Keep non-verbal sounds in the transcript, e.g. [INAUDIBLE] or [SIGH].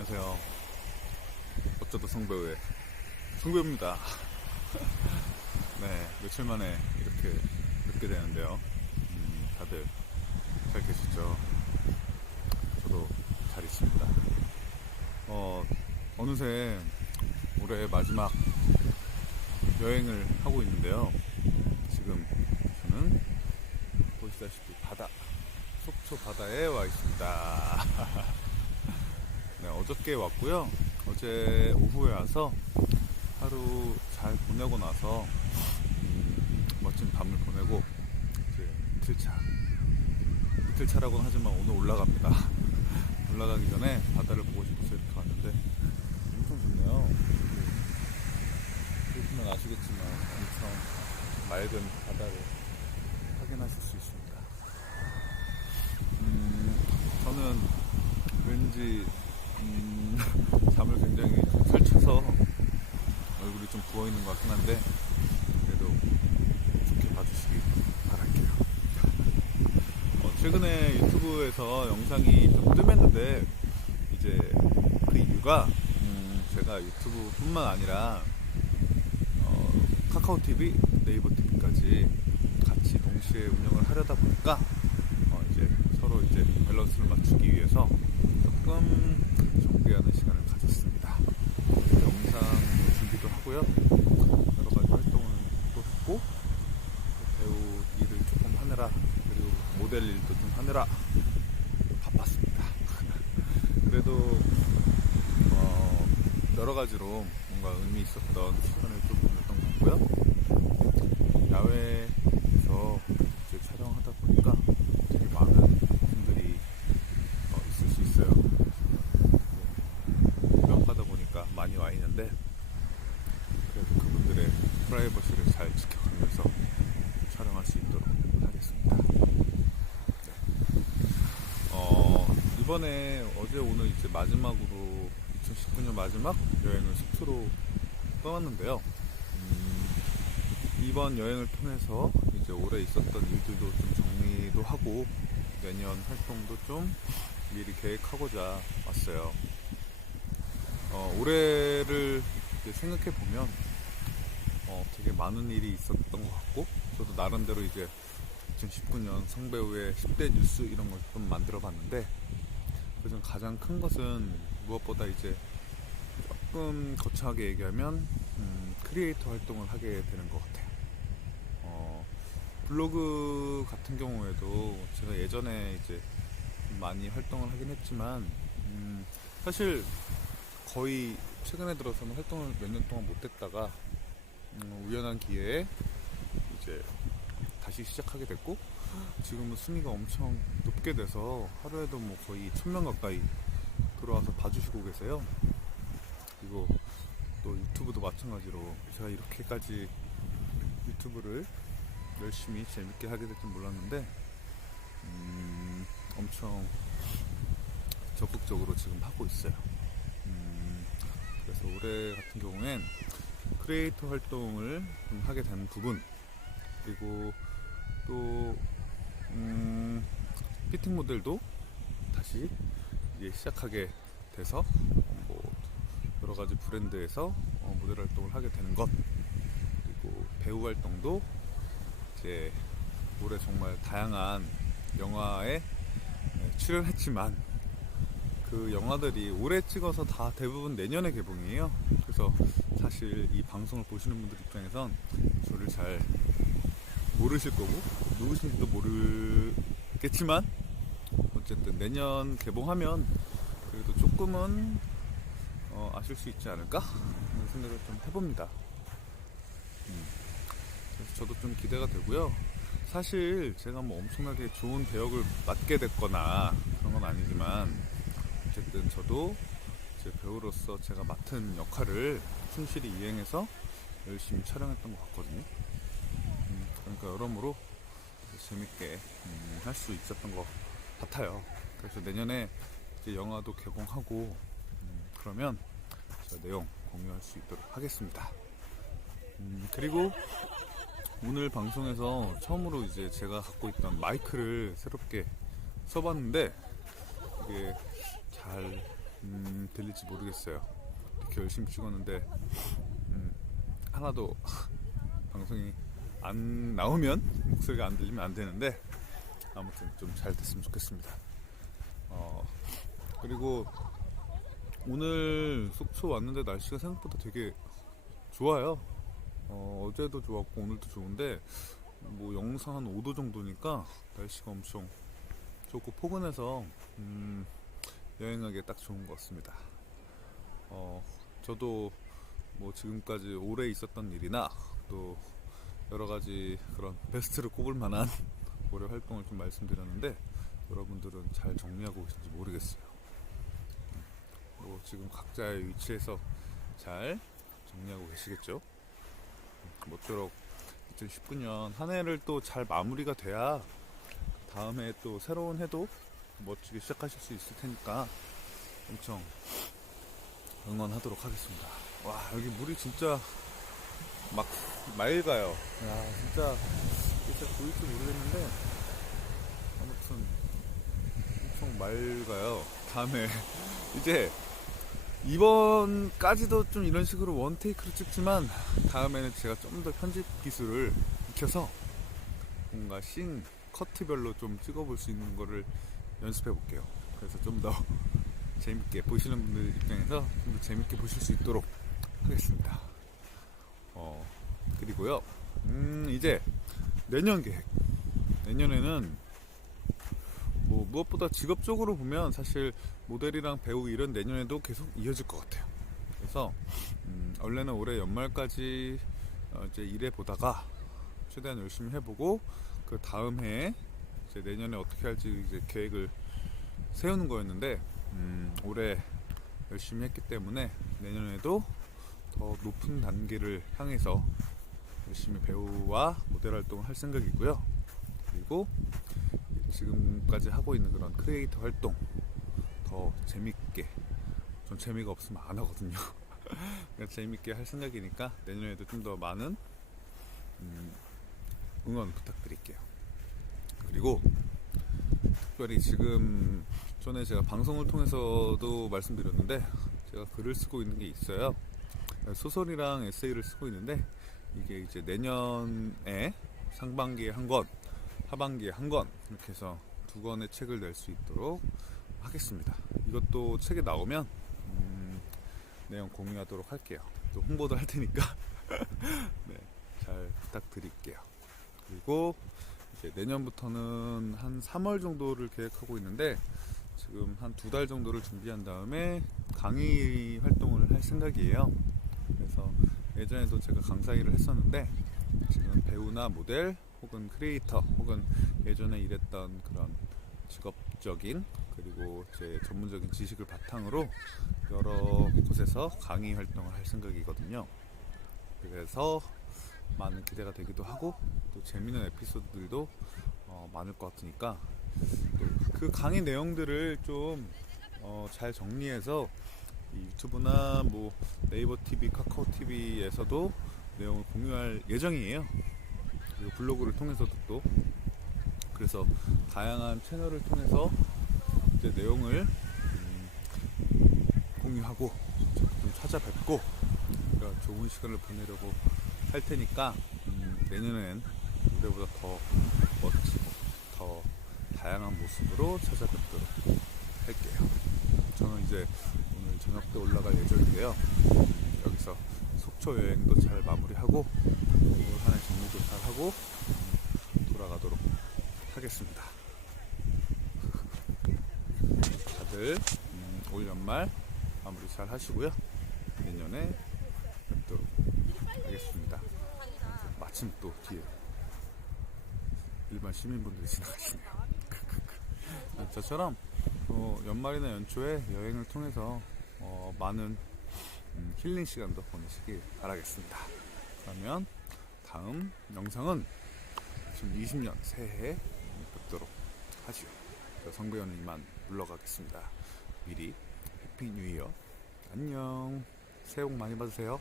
안녕하세요. 어쩌다 성배우의 성배우입니다. [LAUGHS] 네, 며칠 만에 이렇게 뵙게 되는데요. 음, 다들 잘 계시죠? 저도 잘 있습니다. 어, 어느새 올해 마지막 여행을 하고 있는데요. 지금 저는 보시다시피 바다, 속초 바다에 와 있습니다. [LAUGHS] 네, 어저께 왔고요. 어제 오후에 와서 하루 잘 보내고 나서 음, 멋진 밤을 보내고 이제 이틀차 이틀차라고는 하지만 오늘 올라갑니다. [LAUGHS] 올라가기 전에 바다를 보고 싶어서 이렇게 왔는데 엄청 좋네요. 그, 보시면 아시겠지만 엄청 맑은 바다를 확인하실 수 있습니다. 음, 저는 왠지 음, 잠을 굉장히 좀 설쳐서 얼굴이 좀 부어 있는 것 같긴 한데 그래도 좋게 봐주시기 바랄게요. 어, 최근에 유튜브에서 영상이 좀 뜸했는데 이제 그 이유가 음, 제가 유튜브뿐만 아니라 어, 카카오 TV, 네이버 TV까지 같이 동시에 운영을 하려다 보니까 어, 이제 서로 이제 밸런스를 맞추기 위해서 조금 정비하는 시간을 가졌습니다. 영상 준비도 하고요. 여러 가지 활동을 또 했고 배우 일을 조금 하느라 그리고 모델 일도 좀 하느라 바빴습니다. 그래도 어, 여러 가지로 뭔가 의미 있었던 시간을 좀 보냈던 것 같고요. 야외에서 이제 촬영하다 보니까 되게 많은 분들이 어, 있을 수 있어요. 몇 가다 보니까 많이 와 있는데 그래도 그분들의 프라이버시를 잘 지켜가면서 촬영할 수 있도록 하겠습니다. 네. 어, 이번에 어제 오늘 이제 마지막으로 2019년 마지막 여행을 속초로 떠났는데요. 음, 이번 여행을 통해서 이제 올해 있었던 일들도 좀 정리도 하고 내년 활동도 좀 미리 계획하고자 왔어요. 어, 올해를 생각해 보면 어, 되게 많은 일이 있었던 것 같고 저도 나름대로 이제 2019년 성배우의 10대 뉴스 이런 걸 좀 만들어 봤는데 그중 가장 큰 것은 무엇보다 이제 조금 거창하게 얘기하면 음, 크리에이터 활동을 하게 되는 것 같아요. 어, 블로그 같은 경우에도 제가 예전에 이제 많이 활동을 하긴 했지만 음, 사실 거의 최근에 들어서는 활동을 몇 년 동안 못했다가 음, 우연한 기회에 이제 다시 시작하게 됐고 지금은 순위가 엄청 높게 돼서 하루에도 뭐 거의 천 명 가까이 들어와서 봐주시고 계세요. 그리고 또 유튜브도 마찬가지로 제가 이렇게까지 유튜브를 열심히 재밌게 하게 될 줄 몰랐는데 음, 엄청 적극적으로 지금 하고 있어요. 음, 그래서 올해 같은 경우엔 크리에이터 활동을 좀 하게 된 부분 그리고 또 음, 피팅 모델도 다시 시작하게 돼서 여러 가지 브랜드에서 어, 모델 활동을 하게 되는 것 그리고 배우 활동도 이제 올해 정말 다양한 영화에 네, 출연했지만 그 영화들이 올해 찍어서 다 대부분 내년에 개봉이에요. 그래서 사실 이 방송을 보시는 분들 입장에선 저를 잘 모르실 거고 누구신지도 모르겠지만 어쨌든 내년 개봉하면 그래도 조금은 어, 아실 수 있지 않을까 하는 생각을 좀 해봅니다. 음, 그래서 저도 좀 기대가 되고요. 사실 제가 뭐 엄청나게 좋은 배역을 맡게 됐거나 그런 건 아니지만 어쨌든 저도 제 배우로서 제가 맡은 역할을 충실히 이행해서 열심히 촬영했던 것 같거든요. 음, 그러니까 여러모로 재밌게 음, 할수 있었던 것 같아요. 그래서 내년에 이제 영화도 개봉하고 음, 그러면 내용 공유할 수 있도록 하겠습니다. 음, 그리고 오늘 방송에서 처음으로 이제 제가 갖고 있던 마이크를 새롭게 써봤는데 이게 잘 음, 들릴지 모르겠어요. 이렇게 열심히 찍었는데 음, 하나도 방송이 안 나오면 목소리가 안 들리면 안 되는데 아무튼 좀 잘 됐으면 좋겠습니다. 어, 그리고 오늘 속초 왔는데 날씨가 생각보다 되게 좋아요. 어, 어제도 좋았고 오늘도 좋은데 뭐 영상 한 5도 정도니까 날씨가 엄청 좋고 포근해서 음, 여행하기에 딱 좋은 것 같습니다. 어, 저도 뭐 지금까지 오래 있었던 일이나 또 여러 가지 그런 베스트를 꼽을 만한 올해 활동을 좀 말씀드렸는데 여러분들은 잘 정리하고 계신지 모르겠어요. 뭐 지금 각자의 위치에서 잘 정리하고 계시겠죠? 모쪼록 2019년 한 해를 또 잘 마무리가 돼야 다음에 또 새로운 해도 멋지게 시작하실 수 있을 테니까 엄청 응원하도록 하겠습니다. 와 여기 물이 진짜 막 맑아요. 야 진짜 진짜 보일지 모르겠는데 아무튼 엄청 맑아요. 다음에 [LAUGHS] 이제 이번까지도 좀 이런 식으로 원테이크로 찍지만 다음에는 제가 좀 더 편집 기술을 익혀서 뭔가 씬 커트별로 좀 찍어볼 수 있는 거를 연습해 볼게요. 그래서 좀 더 [LAUGHS] 재밌게 보시는 분들 입장에서 좀 더 재밌게 보실 수 있도록 하겠습니다. 어 그리고요, 음 이제 내년 계획. 내년에는 뭐 무엇보다 직업적으로 보면 사실 모델이랑 배우 일은 내년에도 계속 이어질 것 같아요. 그래서 음, 원래는 올해 연말까지 어, 이제 일해 보다가 최대한 열심히 해보고 그 다음 해에 이제 내년에 어떻게 할지 이제 계획을 세우는 거였는데 음, 올해 열심히 했기 때문에 내년에도 더 높은 단계를 향해서 열심히 배우와 모델 활동을 할 생각이고요. 그리고 지금까지 하고 있는 그런 크리에이터 활동 더 재밌게 전 재미가 없으면 안 하거든요. [LAUGHS] 재밌게 할 생각이니까 내년에도 좀 더 많은 음, 응원 부탁드릴게요. 그리고 특별히 지금 전에 제가 방송을 통해서도 말씀드렸는데 제가 글을 쓰고 있는 게 있어요. 소설이랑 에세이를 쓰고 있는데 이게 이제 내년에 상반기에 한 권, 하반기에 한 권 이렇게 해서 두 권의 책을 낼 수 있도록 하겠습니다. 이것도 책에 나오면 음, 내용 공유하도록 할게요. 또 홍보도 할 테니까 [LAUGHS] 네, 잘 부탁드릴게요. 그리고 이제 내년부터는 한 3월 정도를 계획하고 있는데 지금 한 두 달 정도를 준비한 다음에 강의 활동을 할 생각이에요. 그래서 예전에도 제가 강사 일을 했었는데 지금 배우나 모델 혹은 크리에이터 혹은 예전에 일했던 그런 직업적인 그리고 제 전문적인 지식을 바탕으로 여러 곳에서 강의 활동을 할 생각이거든요. 그래서 많은 기대가 되기도 하고 또 재미있는 에피소드들도 어, 많을 것 같으니까 또그 강의 내용들을 좀 어, 잘 정리해서 이 유튜브나 뭐 네이버 TV, 카카오 TV에서도 내용을 공유할 예정이에요. 그리고 블로그를 통해서도 또 그래서 다양한 채널을 통해서 이제 내용을 음, 공유하고 좀 찾아뵙고 그런 좋은 시간을 보내려고 할 테니까 음, 내년엔 올해보다 더 멋지고 더 다양한 모습으로 찾아뵙도록 할게요. 저는 이제 오늘 저녁 때 올라갈 예정인데요. 음, 여기서 속초 여행도 잘 마무리하고 올 한해 정리도 잘 하고 음, 돌아가도록 하겠습니다. 다들 음, 올 연말 마무리 잘 하시고요. 내년에 뵙도록 하겠습니다. 마침 또 뒤에 일반 시민분들이 지나가시네요. [LAUGHS] 저처럼 어, 연말이나 연초에 여행을 통해서 어, 많은 음, 힐링 시간도 보내시길 바라겠습니다. 그러면 다음 영상은 2020년 새해에 뵙도록 하지요. 저 성배우는 이만 물러가겠습니다. 미리 해피 뉴 이어 안녕 새해 복 많이 받으세요.